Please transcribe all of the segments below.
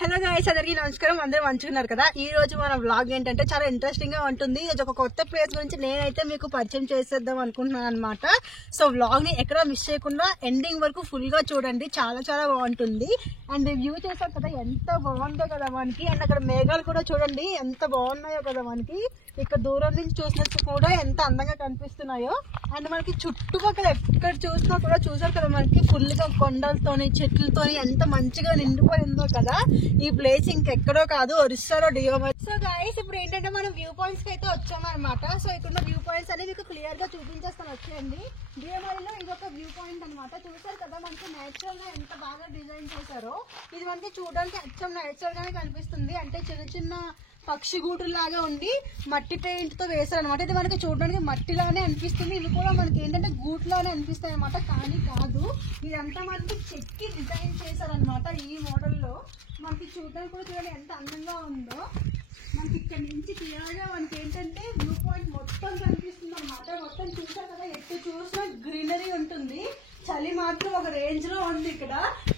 Hello guys, అందరికీ నమస్కారం. అందరూ మంచుకున్నారు కదా. ఈ రోజు మన వ్లాగ్ ఏంటంటే చాలా ఇంట్రెస్టింగ్ గా ఉంటుంది. ఇది ఒక కొత్త ప్లేస్ గురించి నేనైతే మీకు పరిచయం చేసేద్దాం అనుకుంటున్నాను అనమాట. సో వ్లాగ్ ని ఎక్కడ మిస్ చేయకుండా ఎండింగ్ వరకు ఫుల్ గా చూడండి. చాలా చాలా బాగుంటుంది. అండ్ వ్యూ చేశారు కదా, ఎంత బాగుందో కదా మనకి. అండ్ అక్కడ మేఘాలు కూడా చూడండి ఎంత బాగున్నాయో కదా మనకి. ఇక్కడ దూరం నుంచి చూసినట్టు కూడా ఎంత అందంగా కనిపిస్తున్నాయో. అండ్ మనకి చుట్టుపక్కల ఎక్కడ చూసినా కూడా చూసారు కదా మనకి ఫుల్ గా కొండలతోని చెట్లతోని ఎంత మంచిగా నిండిపోయి ఉందో కదా. ఈ ప్లేస్ ఇంకెక్కడో కాదు, ఒరిస్సాలో డియోమలి. సో గైస్, ఇప్పుడు ఏంటంటే మనం వ్యూ పాయింట్స్ కి అయితే వచ్చామన్నమాట. సో ఇక్కడ వ్యూ పాయింట్స్ అనేది మీకు క్లియర్ గా చూపించేస్తాను, వచ్చేయండి. డియోమలిలో ఇది ఒక వ్యూ పాయింట్ అనమాట. చూసారు కదా మనకి నేచురల్ గా ఎంత బాగా డిజైన్ చేశారో. ఇది మనకి చూడడానికి అచ్చం నేచురల్ గానే కనిపిస్తుంది. అంటే చిన్న చిన్న పక్షి గూటులు లాగా ఉండి మట్టి పెయింట్ తో వేసారు అనమాట. ఇది మనకి చూడడానికి మట్టిలానే అనిపిస్తుంది. ఇవి కూడా మనకి ఏంటంటే గూట్లానే అనిపిస్తాయి అనమాట, కానీ కాదు. ఇదంతా మనకి చెక్కి డిజైన్ చేశారనమాట. ఈ మోడల్లో మనకి చూడడానికి కూడా చూడండి ఎంత అందంగా ఉందో. మనకి ఇక్కడ నుంచి క్లియర్గా మనకి ఏంటంటే వ్యూ పాయింట్ మొత్తం కనిపిస్తుంది అనమాట. మొత్తం చూసారు కదా, ఎటు చూసినా గ్రీనరీ ఉంటుంది. చలి మాత్రం ఒక రేంజ్ లో ఉంది ఇక్కడ.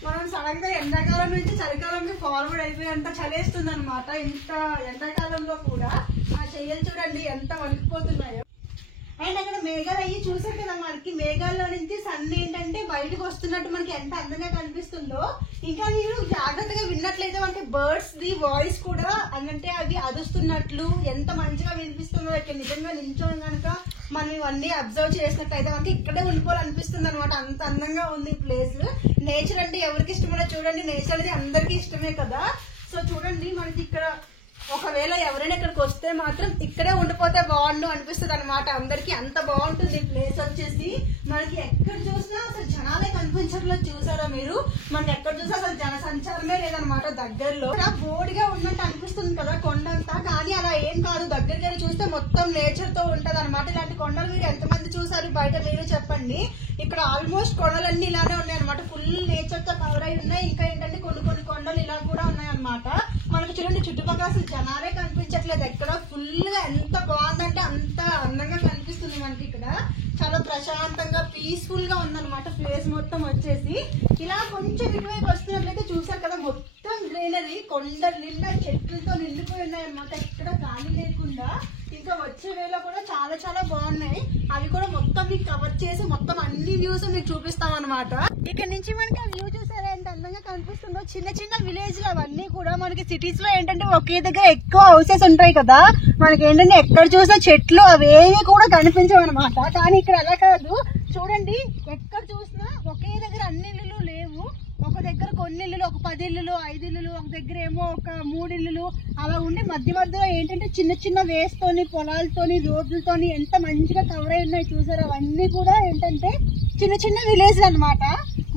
మనం సడన్ గా ఎండాకాలం నుంచి చలికాలంకి ఫార్వర్డ్ అయిపోయేంత చలేస్తుంది అనమాట. ఇంత ఎండాకాలంలో కూడా ఆ చెయ్యలు చూడండి ఎంత వణికిపోతున్నాయో. అండ్ అక్కడ మేఘాలు అయ్యి చూసారు కదా మనకి, మేఘాల్లో నుంచి సన్ ఏంటంటే బయటకు వస్తున్నట్టు మనకి ఎంత అందంగా కనిపిస్తుందో. ఇంకా మీరు జాగ్రత్తగా విన్నట్లయితే మనకి బర్డ్స్ ది వాయిస్ కూడా అంటే అవి అరుస్తున్నట్లు ఎంత మంచిగా వినిపిస్తుందో. ఇక్కడ నిజంగా నిల్చొని కనుక మనం ఇవన్నీ అబ్జర్వ్ చేసినట్లయితే మనకి ఇక్కడే ఉండిపోవాలనిపిస్తుంది అనమాట. అంత అందంగా ఉంది ఈ ప్లేస్. నేచర్ అంటే ఎవరికి ఇష్టమో చూడండి, నేచర్ అనేది అందరికీ ఇష్టమే కదా. సో చూడండి మనకి ఇక్కడ ఒకవేళ ఎవరైనా ఇక్కడికి వస్తే మాత్రం ఇక్కడే ఉండిపోతే బాగుండు అనిపిస్తుంది అనమాట అందరికి. అంత బాగుంటుంది ఈ ప్లేస్ వచ్చేసి. మనకి ఎక్కడ చూసినా అసలు జనాలే కనిపించట్లేదు, చూసారా మీరు. మనకి ఎక్కడ చూసినా అసలు జన సంచారమే లేదనమాట. దగ్గరలో బోర్డుగా ఉన్నట్టు అనిపిస్తుంది కదా కొండంతా, కానీ అలా ఏం కాదు. దగ్గరికి వెళ్ళి చూస్తే మొత్తం నేచర్ తో ఉంటది అనమాట. ఇలాంటి కొండలు మీరు ఎంతమంది చూసారు బయట, మీరు చెప్పండి. ఇక్కడ ఆల్మోస్ట్ కొండలన్నీ ఇలానే ఉన్నాయి అనమాట. ఫుల్ నేచర్ తో కవర్ అయి ఉన్నాయి. ఇంకా ఏంటంటే కొన్ని కొన్ని కొండలు ఇలా కూడా ఉన్నాయి అనమాట. మనకు చూడండి చుట్టుపక్కల అసలు జనాలే కనిపించట్లేదు ఎక్కడ. ఫుల్ గా ఎంత బాగుందంటే అంత అందంగా కనిపిస్తుంది మనకి. ఇక్కడ చాలా ప్రశాంతంగా పీస్ఫుల్ గా ఉందన్నమాట ప్లేస్ మొత్తం వచ్చేసి. ఇలా కొంచెం ఇటువైపు వస్తున్నట్లయితే చూసారు కదా మొత్తం గ్రీనరీ, కొండల నిండా చెట్లతో నిండిపోయి ఉన్నాయి అనమాట, ఎక్కడ ఖాళీ లేకుండా. ఇంకా వచ్చే వేళ కూడా చాలా చాలా బాగున్నాయి. అవి కూడా మొత్తం మీకు కవర్ చేసి మొత్తం అన్ని వ్యూస్ మీకు చూపిస్తాం అనమాట. ఇక్కడ నుంచి మనకి ఆ వ్యూ చూసారా ఎంత అందంగా కనిపిస్తుందో. చిన్న చిన్న విలేజ్ లు అవన్నీ కూడా మనకి సిటీస్ లో ఏంటంటే ఒకే దగ్గర ఎక్కువ హౌసెస్ ఉంటాయి కదా. మనకి ఏంటంటే ఎక్కడ చూసినా చెట్లు అవేవి కూడా కనిపించవు అనమాట. కానీ ఇక్కడ అలా కాదు. చూడండి ఎక్కడ చూసినా ఒకే దగ్గర అన్ని ఇల్లులు లేవు. ఒక దగ్గర కొన్ని ఇల్లులు, ఒక 10 ఇల్లులు, 5 ఇల్లులు, ఒక దగ్గర ఏమో ఒక 3 ఇల్లులు అలా ఉండి మధ్య మధ్యలో ఏంటంటే చిన్న చిన్న వేస్తోని పొలాలతోని రోడ్లతోని ఎంత మంచిగా కవర్ అయి ఉన్నాయి చూసారు. అవన్నీ కూడా ఏంటంటే చిన్న చిన్న విలేజ్ అనమాట.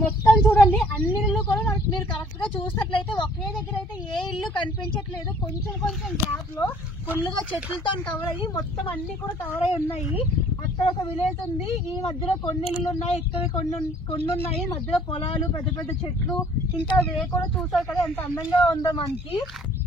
మొత్తం చూడండి అన్ని ఇల్లు కూడా మనకి మీరు కరెక్ట్ గా చూసినట్లయితే ఒకే దగ్గర అయితే ఏ ఇల్లు కనిపించట్లేదు. కొంచెం కొంచెం గ్యాప్ లో ఫుల్ గా చెట్లతో కవర్ అయ్యి మొత్తం అన్ని కూడా కవర్ అయి ఉన్నాయి. అక్కడ ఒక విలేజ్ ఉంది, ఈ మధ్యలో కొన్ని ఇల్లు ఉన్నాయి, ఇక్కడ కొన్ని ఉన్నాయి, మధ్యలో పొలాలు, పెద్ద పెద్ద చెట్లు, ఇంకా వే కూడా చూసారు కదా ఎంత అందంగా ఉందో మనకి.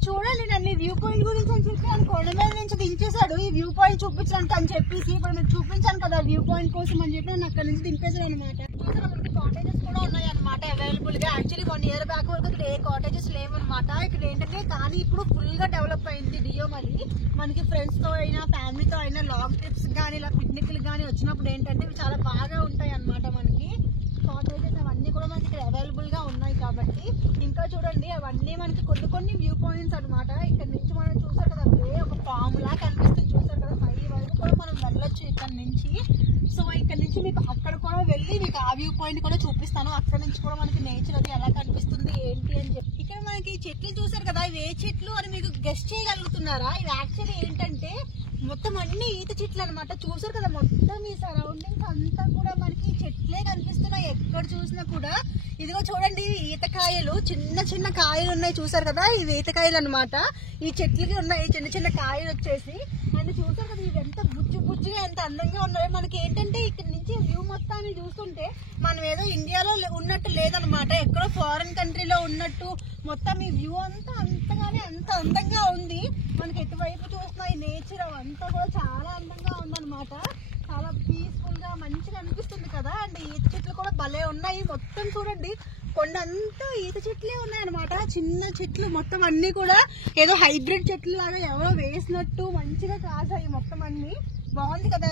చూడండి నన్ను వ్యూ పాయింట్ గురించి అని చెప్పి ఆయన కొండ మీద నుంచి దించేశాడు ఈ వ్యూ పాయింట్ చూపించడానికి అని చెప్పేసి. ఇప్పుడు నేను చూపించాను కదా వ్యూ పాయింట్ కోసం అని చెప్పి నన్ను అక్కడ నుంచి దింపేశాడు అనమాట. చూసారా మనకి కాటేజెస్ కూడా ఉన్నాయి అనమాట అవైలబుల్ గా. యాక్చువల్లీ 1 year బ్యాక్ వరకు ఇక్కడ ఏ కాటేజెస్ లేవన్నమాట. ఇక్కడ ఏంటంటే కానీ ఇప్పుడు ఫుల్ గా డెవలప్ అయింది డియోమలి. మనకి ఫ్రెండ్స్ తో అయినా ఫ్యామిలీతో అయినా లాంగ్ ట్రిప్స్ కానీ ఇలా పిక్నిక్లు కానీ వచ్చినప్పుడు ఏంటంటే ఇవి చాలా బాగా ఉంటాయి అనమాట. మనకి కాటేజెస్ అవన్నీ కూడా మనకి ఇక్కడ అవైలబుల్ గా ఉన్నాయి కాబట్టి. ఇంకా చూడండి అవన్నీ మనకి కొన్ని వ్యూ పాయింట్స్ అనమాట. ఇక్కడ నుంచి మనం చూసారు కదా ఒక పాము లా కనిపిస్తుంది చూసారు కదా. పై వరకు కూడా మనం వెళ్ళొచ్చు ఇక్కడ నుంచి. సో ఇక్కడ నుంచి మీకు అక్కడ కూడా వెళ్ళి మీకు ఆ వ్యూ పాయింట్ కూడా చూపిస్తాను. అక్కడ నుంచి కూడా మనకి నేచర్ అది ఎలా కనిపిస్తుంది ఏంటి అని చెప్పి. ఇక్కడ మనకి చెట్లు చూసారు కదా, ఇవి ఏ చెట్లు అని మీకు గెస్ట్ చేయగలుగుతున్నారా? ఇవి యాక్చువల్లీ ఏంటంటే మొత్తం అన్ని ఈత చెట్లు అనమాట. చూసారు కదా మొత్తం ఈ సరౌండింగ్స్ అంతా కూడా మనకి చెట్లే కనిపిస్తున్నాయి ఎక్కడ చూసినా కూడా. ఇదిగో చూడండి ఈతకాయలు, చిన్న చిన్న కాయలు ఉన్నాయి చూసారు కదా, ఇవి ఈతకాయలు అనమాట. ఈ చెట్లకి ఉన్నాయి చిన్న చిన్న కాయలు వచ్చేసి. అండ్ చూసారు కదా ఇవి ఎంత బుజ్జిగా ఎంత అందంగా ఉన్నాయో. మనకి ఏంటంటే ఇక్కడ నుంచి వ్యూ మొత్తాన్ని చూస్తుంటే మనం ఏదో ఇండియాలో ఉన్నట్టు లేదనమాట, ఎక్కడో ఫారెన్ కంట్రీలో ఉన్నట్టు మొత్తం ఈ వ్యూ అంతా అంతగానే అంత అందంగా ఉంది. మనకి ఎటువైపు చూసినా ఈ నేచర్ అవంతా కూడా చాలా అందంగా ఉందన్నమాట. చాలా పీస్ఫుల్ గా మంచిగా అనిపిస్తుంది కదా. అండ్ ఈత చెట్లు కూడా భలే ఉన్నాయి. మొత్తం చూడండి కొండంతా ఈత చెట్లే ఉన్నాయన్నమాట. చిన్న చెట్లు మొత్తం అన్ని కూడా ఏదో హైబ్రిడ్ చెట్లు లాగా ఎవరో వేసినట్టు మంచిగా కాసాయి మొత్తం అన్ని. బాగుంది కదా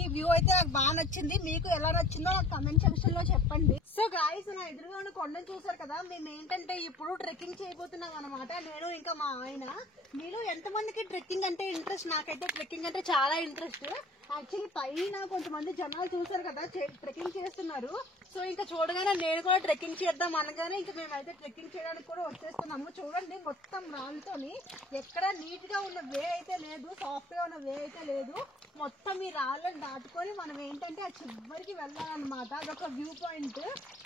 ఈ వ్యూ అయితే నాకు బాగా నచ్చింది. మీకు ఎలా నచ్చిందో నాకు కమెంట్ సెక్షన్ లో చెప్పండి. సో గాయ్స్ నా ఎదురుగా ఉన్న కొండను చూసారు కదా. మేము ఏంటంటే ఇప్పుడు ట్రెక్కింగ్ చేయబోతున్నాం అనమాట. నేను ఇంకా మా ఆయన. మీరు ఎంతమందికి ట్రెక్కింగ్ అంటే ఇంట్రెస్ట్? నాకైతే ట్రెక్కింగ్ అంటే చాలా ఇంట్రెస్ట్. యాక్చువల్లీ పైన కొంతమంది జనాలు చూసారు కదా ట్రెక్కింగ్ చేస్తున్నారు. సో ఇంకా చూడగానే నేను కూడా ట్రెక్కింగ్ చేద్దాం అనగానే ఇంకా మేమైతే ట్రెక్కింగ్ చేయడానికి కూడా వచ్చేస్తున్నాము. చూడండి మొత్తం రాళ్ళతోని ఎక్కడ నీట్ గా ఉన్న వే అయితే లేదు, సాఫ్ట్ గా ఉన్న వే అయితే లేదు. మొత్తం ఈ రాళ్ళని దాటుకొని మనం ఏంటంటే ఆ చివరికి వెళ్ళాలన్నమాట. అదొక వ్యూ పాయింట్.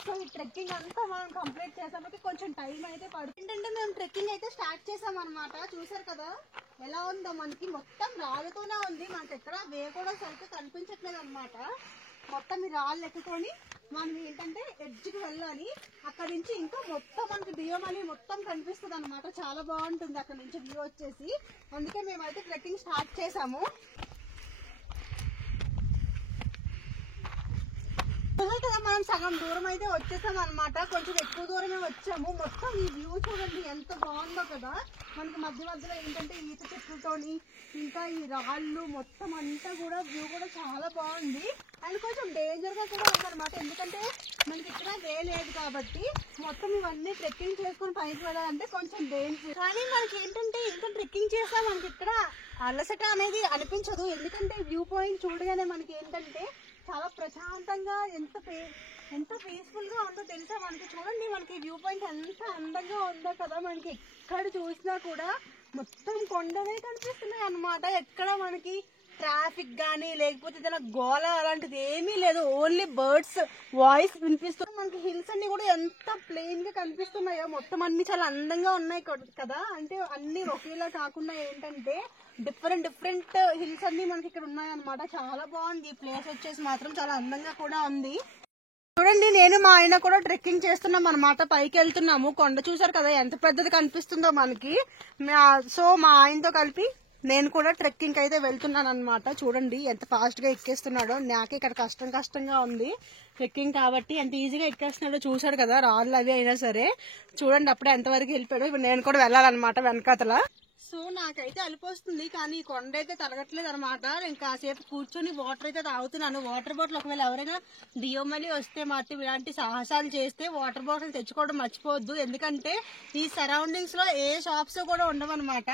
సో ఈ ట్రెక్కింగ్ అంతా మనం కంప్లీట్ చేసామంటే కొంచెం టైం అయితే పడుతుంది. ఏంటంటే మేము ట్రెక్కింగ్ అయితే స్టార్ట్ చేసాం అనమాట. చూసారు కదా ఎలా ఉందో, మనకి మొత్తం రాళ్ళతోనే ఉంది. మనకి ఎక్కడ వే కూడా సరిగ్గా కనిపించట్లేదు అనమాట. మొత్తం ఈ రాళ్ళు ఎక్కుకొని మనం ఏంటంటే ఎడ్జ్కి వెళ్ళాలి. అక్కడ నుంచి ఇంకా మొత్తం మనకి దియోమలి మొత్తం కనిపిస్తుంది అనమాట. చాలా బాగుంటుంది అక్కడ నుంచి వ్యూ వచ్చేసి. అందుకే మేమైతే ట్రెక్కింగ్ స్టార్ట్ చేసాము. కదా మనం సగం దూరం అయితే వచ్చేసాం అనమాట. కొంచెం ఎక్కువ దూరమే వచ్చాము. మొత్తం ఈ వ్యూ చూడండి ఎంత బాగుందో కదా. మనకి మధ్య మధ్యలో ఏంటంటే ఈత చెట్లతోని ఇంకా ఈ రాళ్ళు మొత్తం అంతా కూడా వ్యూ కూడా చాలా బాగుంది. అండ్ కొంచెం డేంజర్ గా కూడా ఉందన్నమాట. ఎందుకంటే మనకి ఇక్కడ వే లేదు కాబట్టి మొత్తం ఇవన్నీ ట్రెక్కింగ్ చేసుకుని పైకి వెళ్ళాలంటే కొంచెం డేంజర్. కానీ మనకి ఏంటంటే ఇంత ట్రెక్కింగ్ చేస్తా మనకి ఇక్కడ అలసట అనేది అనిపించదు. ఎందుకంటే వ్యూ పాయింట్ చూడగానే మనకి ఏంటంటే చాలా ప్రశాంతంగా ఎంత పీస్ఫుల్ గా ఉందో తెలుసా. మనకి చూడండి మనకి వ్యూ పాయింట్ ఎంత అందంగా ఉందో కదా. మనకి ఎక్కడ చూసినా కూడా మొత్తం కొండలే కనిపిస్తున్నాయి అన్నమాట. ఎక్కడ మనకి ట్రాఫిక్ గానీ లేకపోతే ఏదైనా గోల అలాంటిది ఏమీ లేదు. ఓన్లీ బర్డ్స్ వాయిస్ వినిపిస్తుంది. మనకి హిల్స్ అన్ని కూడా ఎంత ప్లెయిన్ గా కనిపిస్తున్నాయో. మొత్తం అన్ని చాలా అందంగా ఉన్నాయి కదా. అంటే అన్ని ఒకేలా కాకుండా ఏంటంటే డిఫరెంట్ హిల్స్ అన్ని మనకి ఇక్కడ ఉన్నాయన్నమాట. చాలా బాగుంది ఈ ప్లేస్ వచ్చేసి మాత్రం చాలా అందంగా కూడా ఉంది. చూడండి నేను మా ఆయన కూడా ట్రెక్కింగ్ చేస్తున్నాం అనమాట. పైకి వెళ్తున్నాము. కొండ చూసారు కదా ఎంత పెద్దది కనిపిస్తుందో మనకి. సో మా ఆయనతో కలిపి నేను కూడా ట్రెక్కింగ్ అయితే వెళ్తున్నాను అనమాట. చూడండి ఎంత ఫాస్ట్ గా ఎక్కేస్తున్నాడో. నాకే ఇక్కడ కష్టంగా ఉంది ట్రెక్కింగ్ కాబట్టి. ఎంత ఈజీగా ఎక్కేస్తున్నాడో చూసాడు కదా. రాళ్ళు అవి అయినా సరే చూడండి అప్పుడే ఎంతవరకు వెళ్ళిపోయాడు. ఇప్పుడు నేను కూడా వెళ్ళాలన్నమాట వెనకాతల. సో నాకైతే అలిపోస్తుంది కానీ ఈ కొండ అయితే తరగట్లేదు అనమాట. నేను కాసేపు కూర్చొని వాటర్ అయితే తాగుతున్నాను. వాటర్ బాటిల్ ఒకవేళ ఎవరైనా దియోమలి వస్తే మాత్రం ఇలాంటి సాహసాలు చేస్తే వాటర్ బాటిల్ తెచ్చుకోవడం మర్చిపోవద్దు. ఎందుకంటే ఈ సరౌండింగ్స్ లో ఏ షాప్స్ కూడా ఉండవన్నమాట.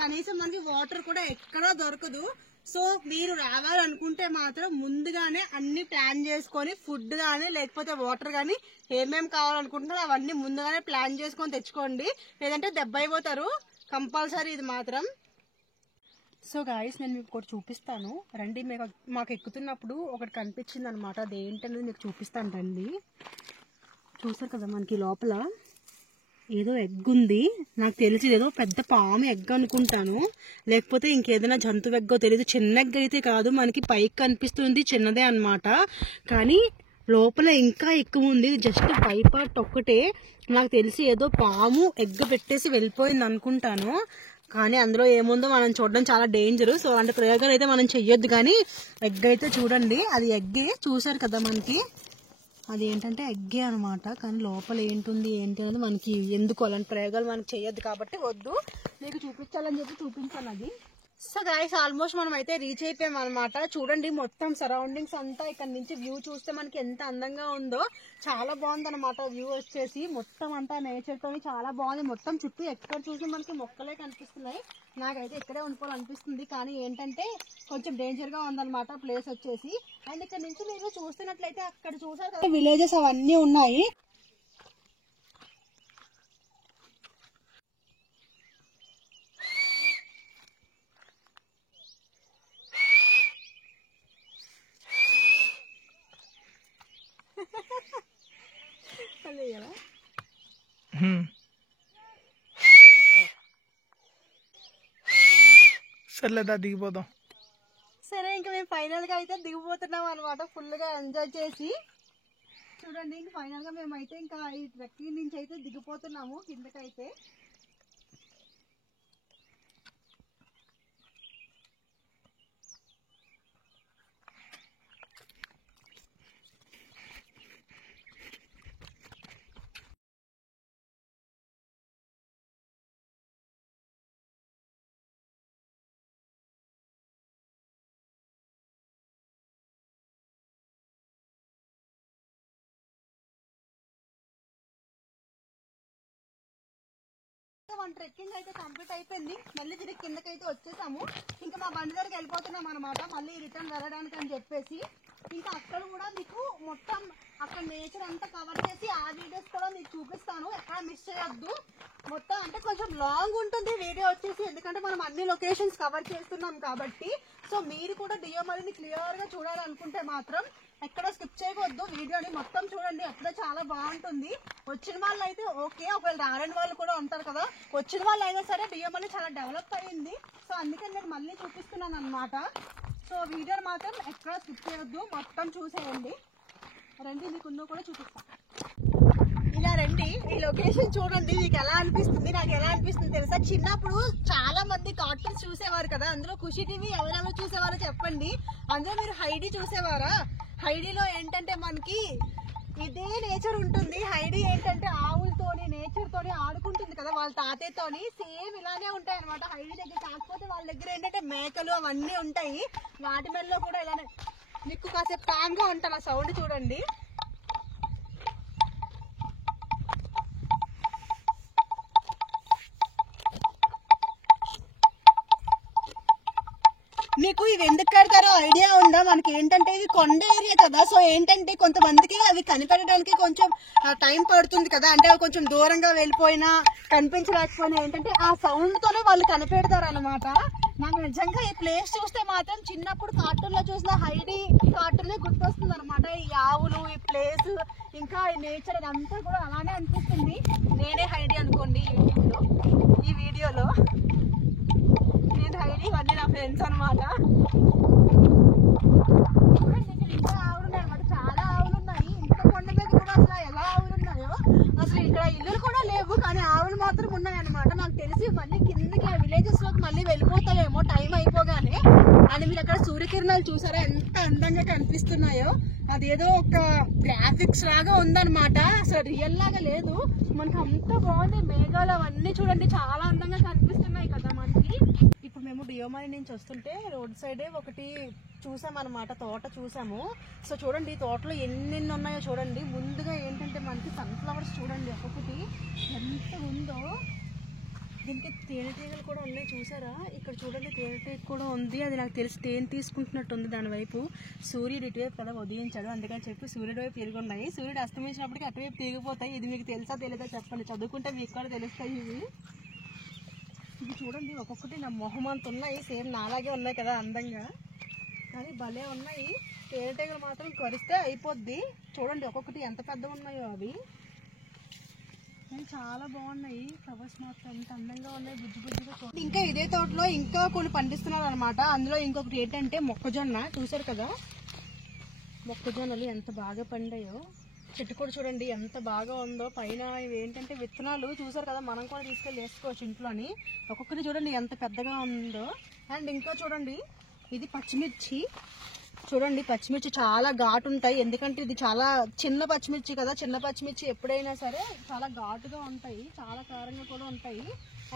కనీసం మనకి వాటర్ కూడా ఎక్కడా దొరకదు. సో మీరు రావాలనుకుంటే మాత్రం ముందుగానే అన్ని ప్లాన్ చేసుకొని ఫుడ్ గానీ లేకపోతే వాటర్ గానీ ఏమేమి కావాలనుకుంటున్నారో అవన్నీ ముందుగానే ప్లాన్ చేసుకొని తెచ్చుకోండి. లేదంటే దెబ్బ అయిపోతారు కంపల్సరీ ఇది మాత్రం. సో గాయస్ నేను మీకు ఒకటి చూపిస్తాను రండి. మాకు ఎక్కుతున్నప్పుడు ఒకటి కనిపించింది అనమాట. అది ఏంటనేది మీకు చూపిస్తాను రండి. చూసారు కదా మనకి లోపల ఏదో ఎగ్ ఉంది. నాకు తెలిసి ఏదో పెద్ద పాము ఎగ్ అనుకుంటాను, లేకపోతే ఇంకేదైనా జంతువు ఎగ్గో తెలియదు. చిన్న ఎగ్ అయితే కాదు, మనకి పైకి కనిపిస్తుంది చిన్నదే అనమాట. కానీ లోపల ఇంకా ఎక్కువ ఉంది. జస్ట్ పై పార్ట్ ఒక్కటే. నాకు తెలిసి ఏదో పాము ఎగ్ పెట్టేసి వెళ్ళిపోయింది అనుకుంటాను. కానీ అందులో ఏముందో మనం చూడడం చాలా డేంజర్. సో అంటే ప్రయోగాలు అయితే మనం చెయ్యొద్దు. కానీ ఎగ్ అయితే చూడండి అది ఎగ్గే. చూసారు కదా మనకి అది ఏంటంటే ఎగ్గే అనమాట. కానీ లోపల ఏంటి అనేది మనకి ఎందుకు అలాంటి ప్రయోగాలు మనకి చెయ్యొద్దు కాబట్టి వద్దు. మీకు చూపించాలని చెప్పి చూపించాను అది. సో గైస్ ఆల్మోస్ట్ మనం అయితే రీచ్ అయిపోయాం అనమాట. చూడండి మొత్తం సరౌండింగ్స్ అంతా ఇక్కడ నుంచి వ్యూ చూస్తే మనకి ఎంత అందంగా ఉందో. చాలా బాగుంది అనమాట వ్యూ వచ్చేసి. మొత్తం అంతా నేచర్ తోని చాలా బాగుంది. మొత్తం చుట్టూ ఎక్కడ చూసి మనకి మొక్కలే కనిపిస్తున్నాయి. నాకైతే ఇక్కడే ఉండిపోవాలనిపిస్తుంది. కానీ ఏంటంటే కొంచెం డేంజర్ గా ఉందన్నమాట ప్లేస్ వచ్చేసి. అండ్ ఇక్కడ నుంచి మీరు చూస్తున్నట్లయితే అక్కడ చూసారు కదా విలేజెస్ అవన్నీ ఉన్నాయి. సర్లేదా దిగిపోదాం. సరే ఇంకా మేము ఫైనల్ గా అయితే దిగిపోతున్నాం అనమాట. ఫుల్ గా ఎంజాయ్ చేసి చూడండి ఇంక ఫైనల్ గా మేమైతే ఇంకా ఈ ట్రెక్కింగ్ నుంచి అయితే దిగిపోతున్నాము కిందకైతే. మన ట్రెక్కింగ్ అయితే కంప్లీట్ అయిపోయింది. మళ్ళీ తిరిగి కిందకైతే వచ్చేసాము. ఇంకా మా బండి దగ్గరికి వెళ్ళిపోతున్నాం అనమాట, మళ్ళీ రిటర్న్ వెళ్ళడానికి అని చెప్పేసి. ఇంకా అక్కడ కూడా మీకు మొత్తం అక్కడ నేచర్ అంతా కవర్ చేసి ఆ వీడియోస్ కూడా మీకు చూపిస్తాను, ఎక్కడ మిస్ చేయొద్దు. మొత్తం అంటే కొంచెం లాంగ్ ఉంటుంది వీడియో వచ్చేసి, ఎందుకంటే మనం అన్ని లొకేషన్స్ కవర్ చేస్తున్నాం కాబట్టి. సో మీరు కూడా డియోమలిని క్లియర్ గా చూడాలనుకుంటే మాత్రం ఎక్కడ స్కిప్ చేయవద్దు, వీడియోని మొత్తం చూడండి, అప్పుడే చాలా బాగుంటుంది. వచ్చిన వాళ్ళు అయితే ఓకే, ఒకవేళ రాలేని వాళ్ళు కూడా ఉంటారు కదా, వచ్చిన వాళ్ళు అయినా సరే డియోమలి చాలా డెవలప్ అయ్యింది. సో అందుకని నేను మళ్ళీ చూపిస్తున్నాను అనమాట. సో వీడియోని మాత్రం ఎక్కడ స్కిప్ చేయొద్దు, మొత్తం చూసేయండి. రండి మీకున్నో కూడా చూపిస్తాను. ఇలా రండి, ఈ లొకేషన్ చూడండి, మీకు ఎలా అనిపిస్తుంది, నాకు ఎలా అనిపిస్తుంది తెలుసా? చిన్నప్పుడు చాలా మంది కార్టూన్స్ చూసేవారు కదా, అందులో ఖుషి టీవీ ఎవరెవరు చూసేవారో చెప్పండి. అందులో మీరు హైడీ చూసేవారా? హైడీలో ఏంటంటే మనకి ఇదే నేచర్ ఉంటుంది. హైడీ ఏంటంటే ఆవులతోని నేచర్ తోని ఆడుకుంటుంది కదా, వాళ్ళ తాతయ్యతోని. సేమ్ ఇలానే ఉంటాయి అనమాట హైడీ దగ్గర. కాకపోతే వాళ్ళ దగ్గర ఏంటంటే మేకలు అవన్నీ ఉంటాయి, వాటి మెల్లో కూడా ఇలానే. మీకు కాసేపు కామ్ గా ఉంటాను, ఆ సౌండ్ చూడండి. మీకు ఇవి ఎందుకు కడతారో ఐడియా ఉందా? మనకి ఏంటంటే ఇది కొండ ఏరియా కదా, సో ఏంటంటే కొంతమందికి అవి కనిపెట్టడానికి కొంచెం టైం పడుతుంది కదా, అంటే కొంచెం దూరంగా వెళ్ళిపోయినా కనిపించలేకపోయినా ఏంటంటే ఆ సౌండ్ తోనే వాళ్ళు కనిపెడతారు అనమాట. నాకు నిజంగా ఈ ప్లేస్ చూస్తే మాత్రం చిన్నప్పుడు కార్టూన్ లో చూసిన హైడీ కార్టూనే గుర్తొస్తుంది అనమాట. ఈ ఆవులు, ఈ ప్లేస్, ఇంకా ఈ నేచర్ అదంతా కూడా అలానే అనిపిస్తుంది. నేనే హైడీ అనుకోండి ఈ వీడియోలో. నేను హైడీ, ఇవన్నీ నా ఫ్రెండ్స్ అనమాట. ఇంకా ఆవులు ఉన్నాయి అనమాట, చాలా ఆవులు ఉన్నాయి. ఇంకా కొండ మీద కూడా అసలు ఎలా ఆవులు ఉన్నాయో, అసలు ఇక్కడ ఇల్లులు కూడా లేవు కానీ ఆవులు మాత్రం ఉన్నాయన్నమాట. నాకు తెలిసి మళ్ళీ కిందకి విలేజెస్ లోకి మళ్ళీ వెళ్ళిపోతాయేమో టైం అయిపోగానే. అని మీరు అక్కడ సూర్యకిరణాలు చూసారా ఎంత అందంగా కనిపిస్తున్నాయో? అదేదో ఒక గ్రాఫిక్స్ లాగా ఉందన్నమాట, అసలు రియల్ లాగా లేదు. మనకి అంత బాగుంది, మేఘాలు అవన్నీ చూడండి చాలా అందంగా కనిపిస్తున్నాయి కదా మనకి. ఇప్పుడు మేము డియోమలి నుంచి వస్తుంటే రోడ్ సైడే ఒకటి చూసామన్నమాట, తోట చూసాము. సో చూడండి ఈ తోటలో ఎన్నెన్ని ఉన్నాయో చూడండి. ముందుగా ఏంటంటే మనకి సన్ఫ్లవర్స్ చూడండి ఒక్కొక్కటి ఎంత ఉందో. దీనికి తేనెటీగలు కూడా ఉన్నాయి చూసారా? ఇక్కడ చూడండి తేనెటీగ కూడా ఉంది, అది నాకు తెలిసి తేనె తీసుకుంటున్నట్టు ఉంది దాని వైపు. సూర్యుడు ఇటువైపు కదా ఉదయించాడు, అందుకని చెప్పి సూర్యుడు వైపు తిరుగున్నాయి. సూర్యుడు అస్తమించినప్పటికీ అటువైపు తిరిగిపోతాయి. ఇది మీకు తెలుసా తెలీదా చెప్పండి, చదువుకుంటే మీకు కూడా తెలుస్తాయి ఇవి. ఇది చూడండి ఒక్కొక్కటి నా మొహం అంత ఉన్నాయి, సేమ్ నాలాగే ఉన్నాయి కదా అందంగా, కానీ భలే ఉన్నాయి. తేనెటీగలు మాత్రం కరిస్తే అయిపోద్ది. చూడండి ఒక్కొక్కటి ఎంత పెద్దగా ఉన్నాయో అవి, చాలా బాగున్నాయి. ఫ్లవర్స్ మాత్రం ఎంత అందంగా ఉన్నాయి, బుజ్జి బుజ్జిగా. ఇంకా ఇదే తోటలో ఇంకా కొన్ని పండిస్తున్నారు అనమాట. అందులో ఇంకొకటి ఏంటంటే మొక్కజొన్న, చూసారు కదా మొక్కజొన్నలు ఎంత బాగా పండాయో. చెట్టు కూడా చూడండి ఎంత బాగా ఉందో. పైన ఇవి ఏంటంటే విత్తనాలు చూసారు కదా, మనం కూడా తీసుకెళ్ళి వేసుకోవచ్చు ఇంట్లోని. ఒక్కొక్కటి చూడండి ఎంత పెద్దగా ఉందో. అండ్ ఇంకా చూడండి ఇది పచ్చిమిర్చి. చూడండి పచ్చిమిర్చి చాలా ఘాటు ఉంటాయి, ఎందుకంటే ఇది చాలా చిన్న పచ్చిమిర్చి కదా. చిన్న పచ్చిమిర్చి ఎప్పుడైనా సరే చాలా ఘాటుగా ఉంటాయి, చాలా కారంగా కూడా ఉంటాయి.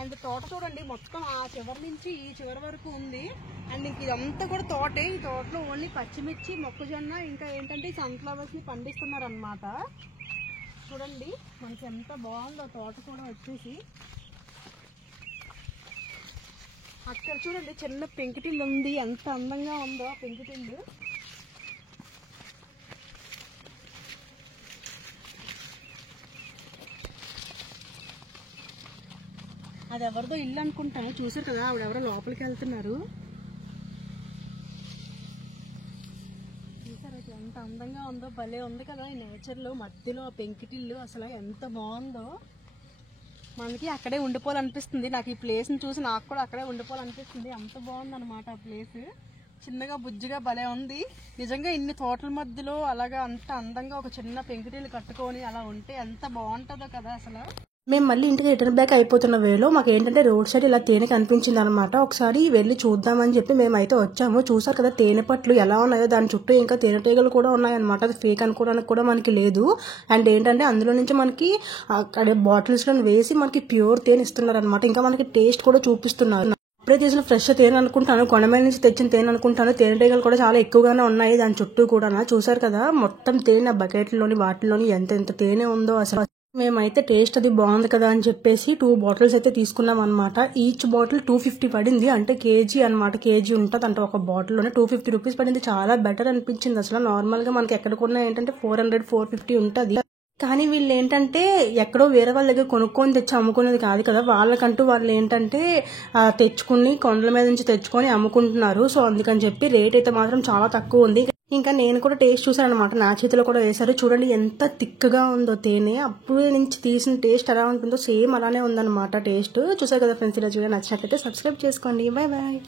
అండ్ తోట చూడండి మొత్తం ఆ చివరి నుంచి ఈ చివరి వరకు ఉంది. అండ్ ఇంక ఇదంతా కూడా తోటే. ఈ తోటలో ఓన్లీ పచ్చిమిర్చి, మొక్కజొన్న, ఇంకా ఏంటంటే సన్ఫ్లవర్స్ ని పండిస్తున్నారు అనమాట. చూడండి మనకి ఎంత బాగుందో తోట కూడా వచ్చేసి. అక్కడ చూడండి చిన్న పెంకుటిల్లు ఉంది, ఎంత అందంగా ఉందో ఆ పెంకుటిల్లు. అది ఎవరిదో ఇల్లు అనుకుంటాను, చూసారు కదా ఆవిడెవరో లోపలికి వెళ్తున్నారు. చూసారు ఎంత అందంగా ఉందో, భలే ఉంది కదా ఈ నేచర్లో. మధ్యలో ఆ పెంకుటిల్లు అసలు ఎంత బాగుందో. మనకి అక్కడే ఉండిపోవాలనిపిస్తుంది. నాకు ఈ ప్లేస్ని చూసి నాకు కూడా అక్కడే ఉండిపోవాలనిపిస్తుంది, అంత బాగుందన్నమాట ఆ ప్లేస్. చిన్నగా బుజ్జిగా భలే ఉంది. నిజంగా ఇన్ని తోటల మధ్యలో అలాగా అంత అందంగా ఒక చిన్న పెంకుటిల్లు కట్టుకొని అలా ఉంటే ఎంత బాగుంటుందో కదా అసలు. మేము మళ్ళీ ఇంటికి రిటర్న్ బ్యాక్ అయిపోతున్న వేలో మాకు ఏంటంటే రోడ్ సైడ్ ఇలా తేనె కనిపించింది అనమాట. ఒకసారి వెళ్ళి చూద్దామని చెప్పి మేమైతే వచ్చాము. చూసారు కదా తేనె పట్లు ఎలా ఉన్నాయో, దాని చుట్టూ ఇంకా తేనెటీగలు కూడా ఉన్నాయన్నమాట. అది ఫేక్ అనుకోవడానికి కూడా మనకి లేదు. అండ్ ఏంటంటే అందులో నుంచి మనకి అక్కడ బాటిల్స్లో వేసి మనకి ప్యూర్ తేనె ఇస్తున్నారు అనమాట. ఇంకా మనకి టేస్ట్ కూడా చూపిస్తున్నారు. ఇప్పుడే తీసిన ఫ్రెష్ తేనె అనుకుంటాను, కొండమీద నుంచి తెచ్చిన తేనె అనుకుంటాను. తేనెటీగలు కూడా చాలా ఎక్కువగానే ఉన్నాయి దాని చుట్టూ కూడా. చూసారు కదా మొత్తం తేనె బకెట్లోని వాటిలోని ఎంత తేనె ఉందో అసలు. మేమైతే టేస్ట్ అది బాగుంది కదా అని చెప్పేసి 2 బాటిల్స్ అయితే తీసుకున్నాం అనమాట. ఈచ్ బాటిల్ 250 పడింది, అంటే కేజీ అనమాట. కేజీ ఉంటుంది అంటే ఒక బాటిల్లోనే 250 రూపీస్ పడింది. చాలా బెటర్ అనిపించింది అసలు. నార్మల్గా మనకి ఎక్కడ కొన్నా ఏంటంటే 400, 450 ఉంటుంది. కానీ వీళ్ళు ఏంటంటే ఎక్కడో వేరే వాళ్ళ దగ్గర కొనుక్కొని తెచ్చి అమ్ముకునేది కాదు కదా, వాళ్ళకంటూ వాళ్ళు ఏంటంటే తెచ్చుకుని కొండల మీద నుంచి తెచ్చుకొని అమ్ముకుంటున్నారు. సో అందుకని చెప్పి రేట్ అయితే మాత్రం చాలా తక్కువ ఉంది. ఇంకా నేను కూడా టేస్ట్ చూసాను అనమాట, నా చేతిలో కూడా వేశారు. చూడండి ఎంత థిక్గా ఉందో తేనె. అప్పుడే నుంచి తీసిన టేస్ట్ ఎలా ఉంటుందో సేమ్ అలానే ఉందన్నమాట టేస్ట్. చూసారు కదా ఫ్రెండ్స్, ఇలా నచ్చినట్లయితే సబ్స్క్రైబ్ చేసుకోండి. Bye bye.